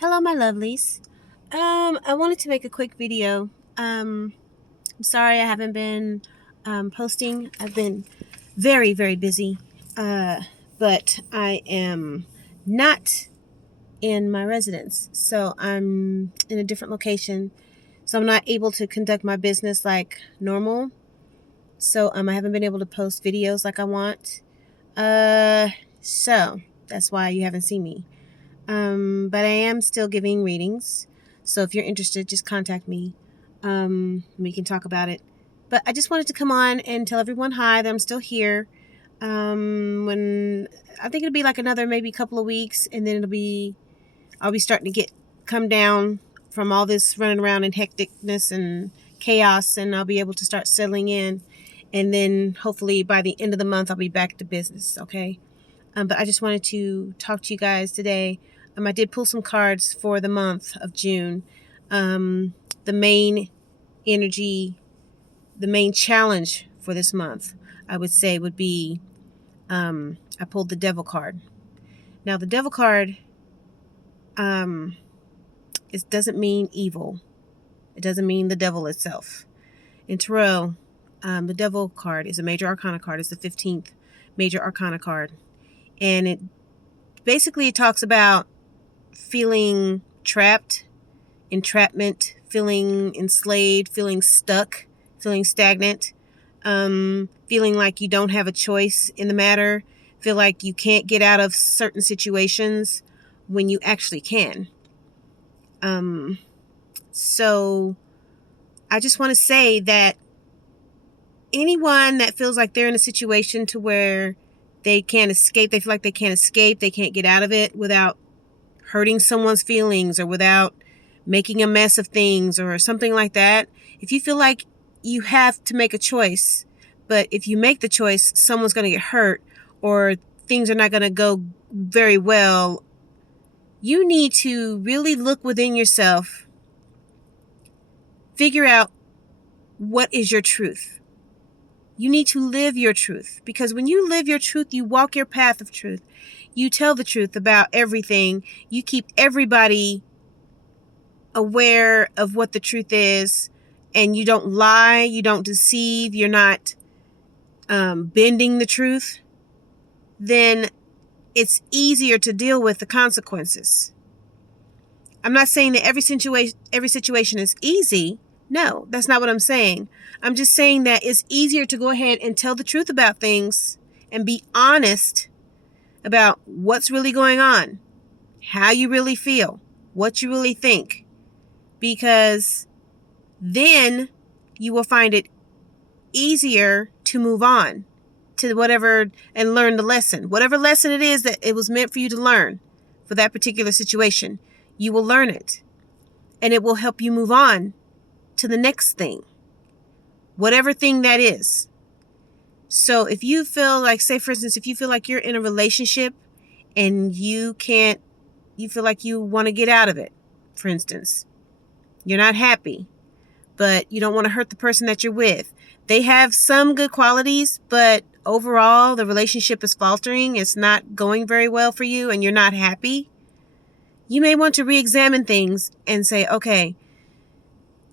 Hello, my lovelies. I wanted to make a quick video. I'm sorry I haven't been posting. I've been very, very busy. But I am not in my residence, so I'm in a different location. So I'm not able to conduct my business like normal. So I haven't been able to post videos like I want. So that's why you haven't seen me. But I am still giving readings. So if you're interested, just contact me. We can talk about it. But I just wanted to come on and tell everyone hi, that I'm still here. When I think it'll be like another maybe couple of weeks, and then I'll be starting to come down from all this running around and hecticness and chaos, and I'll be able to start settling in. And then hopefully by the end of the month, I'll be back to business. Okay. But I just wanted to talk to you guys today. I did pull some cards for the month of June. The main energy, the main challenge for this month, I would say, would be I pulled the Devil card. Now, the Devil card, it doesn't mean evil. It doesn't mean the devil itself. In Tarot, the Devil card is a major arcana card. It's the 15th major arcana card. And it basically talks about feeling trapped, entrapment, feeling enslaved, feeling stuck, feeling stagnant, feeling like you don't have a choice in the matter, feel like you can't get out of certain situations when you actually can. So I just want to say that anyone that feels like they're in a situation to where they can't escape, they feel like they can't escape, they can't get out of it without hurting someone's feelings or without making a mess of things or something like that. If you feel like you have to make a choice, but if you make the choice, someone's going to get hurt or things are not going to go very well, you need to really look within yourself, figure out what is your truth. You need to live your truth, because when you live your truth, you walk your path of truth. You tell the truth about everything. You keep everybody aware of what the truth is, and you don't lie, you don't deceive, you're not bending the truth, then it's easier to deal with the consequences. I'm not saying that every situation is easy. No, that's not what I'm saying. I'm just saying that it's easier to go ahead and tell the truth about things and be honest about what's really going on, how you really feel, what you really think, because then you will find it easier to move on to whatever and learn the lesson. Whatever lesson it is that it was meant for you to learn for that particular situation, you will learn it. And it will help you move on to the next thing, whatever thing that is. So if you feel like, say for instance, if you feel like you're in a relationship and you feel like you want to get out of it, for instance, you're not happy, but you don't want to hurt the person that you're with. They have some good qualities, but overall the relationship is faltering. It's not going very well for you and you're not happy. You may want to re-examine things and say, okay,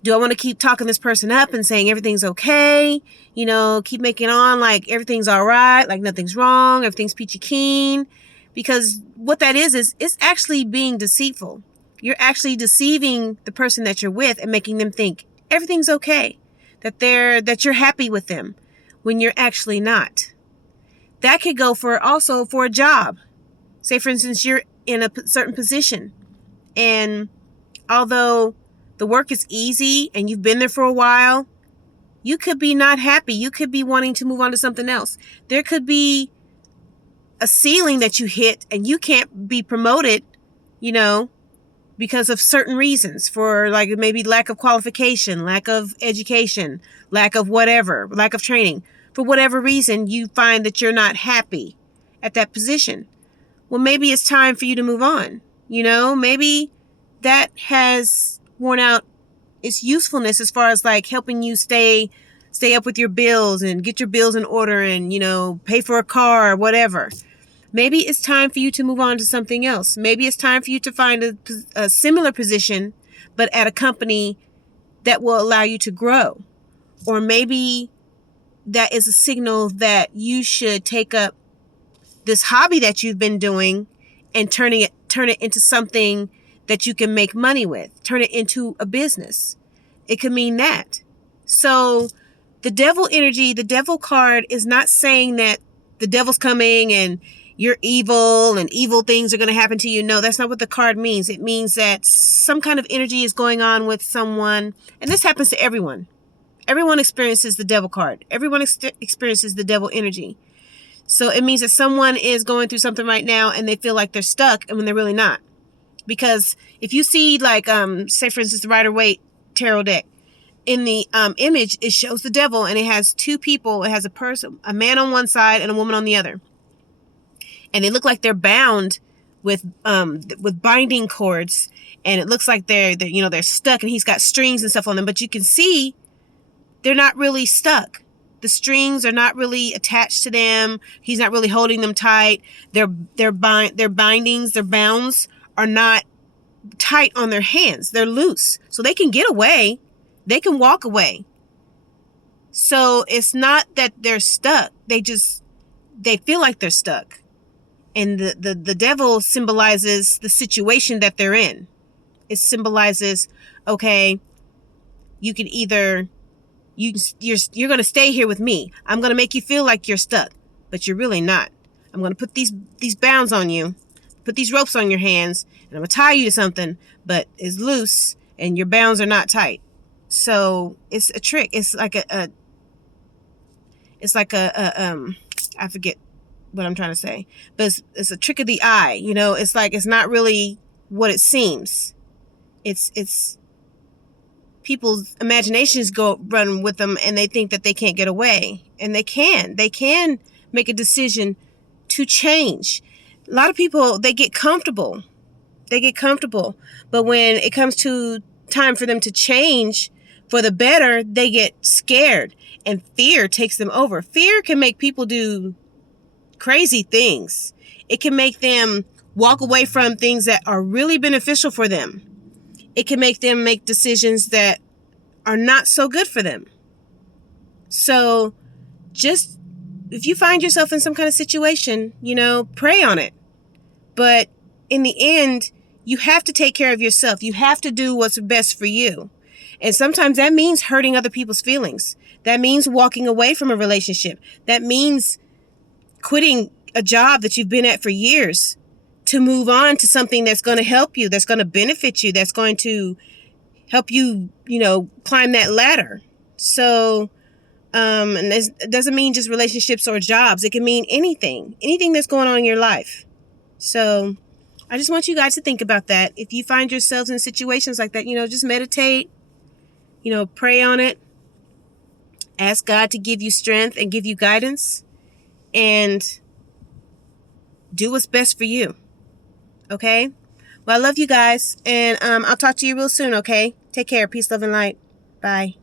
do I want to keep talking this person up and saying everything's okay? Keep making on like everything's all right, like nothing's wrong, everything's peachy keen. Because what that is it's actually being deceitful. You're actually deceiving the person that you're with and making them think everything's okay, that you're happy with them when you're actually not. That could go also for a job. Say, for instance, you're in a certain position, and although the work is easy and you've been there for a while, you could be not happy. You could be wanting to move on to something else. There could be a ceiling that you hit and you can't be promoted, because of certain reasons, for like maybe lack of qualification, lack of education, lack of whatever, lack of training. For whatever reason, you find that you're not happy at that position. Well, maybe it's time for you to move on. Maybe that has worn out its usefulness as far as like helping you stay up with your bills and get your bills in order and, pay for a car or whatever. Maybe it's time for you to move on to something else. Maybe it's time for you to find a similar position, but at a company that will allow you to grow. Or maybe that is a signal that you should take up this hobby that you've been doing and turn it into something that you can make money with. Turn it into a business. It could mean that. So the devil energy, the devil card is not saying that the devil's coming and you're evil and evil things are going to happen to you. No, that's not what the card means. It means that some kind of energy is going on with someone. And this happens to everyone. Everyone experiences the devil card. Everyone experiences the devil energy. So it means that someone is going through something right now and they feel like they're stuck, and when they're really not. Because if you see, like, say, for instance, the Rider-Waite tarot deck, in the image, it shows the devil, and it has two people. It has a person, a man on one side and a woman on the other. And they look like they're bound with binding cords, and it looks like they're stuck, and he's got strings and stuff on them. But you can see they're not really stuck. The strings are not really attached to them. He's not really holding them tight. Their bindings, their bounds are not tight on their hands. They're loose, so they can get away. They can walk away. So it's not that they're stuck. They feel like they're stuck. And the devil symbolizes the situation that they're in. It symbolizes, okay, you can either, you're going to stay here with me. I'm going to make you feel like you're stuck, but you're really not. I'm going to put these bounds on you, put these ropes on your hands, and I'm going to tie you to something, but it's loose and your bounds are not tight. So it's a trick. It's like I forget what I'm trying to say, but it's a trick of the eye. You know, it's like, it's not really what it seems. It's people's imaginations run with them, and they think that they can't get away, and they can make a decision to change. A lot of people, they get comfortable, but when it comes to time for them to change for the better, they get scared, and fear takes them over. Fear can make people do crazy things. It can make them walk away from things that are really beneficial for them. It can make them make decisions that are not so good for them. So just, if you find yourself in some kind of situation, pray on it. But in the end, you have to take care of yourself. You have to do what's best for you. And sometimes that means hurting other people's feelings. That means walking away from a relationship. That means quitting a job that you've been at for years to move on to something that's going to help you, that's going to benefit you, that's going to help you, climb that ladder. So, and it doesn't mean just relationships or jobs. It can mean anything that's going on in your life. So I just want you guys to think about that. If you find yourselves in situations like that, just meditate, pray on it. Ask God to give you strength and give you guidance, and do what's best for you. Okay? Well, I love you guys, and I'll talk to you real soon, okay? Take care. Peace, love, and light. Bye.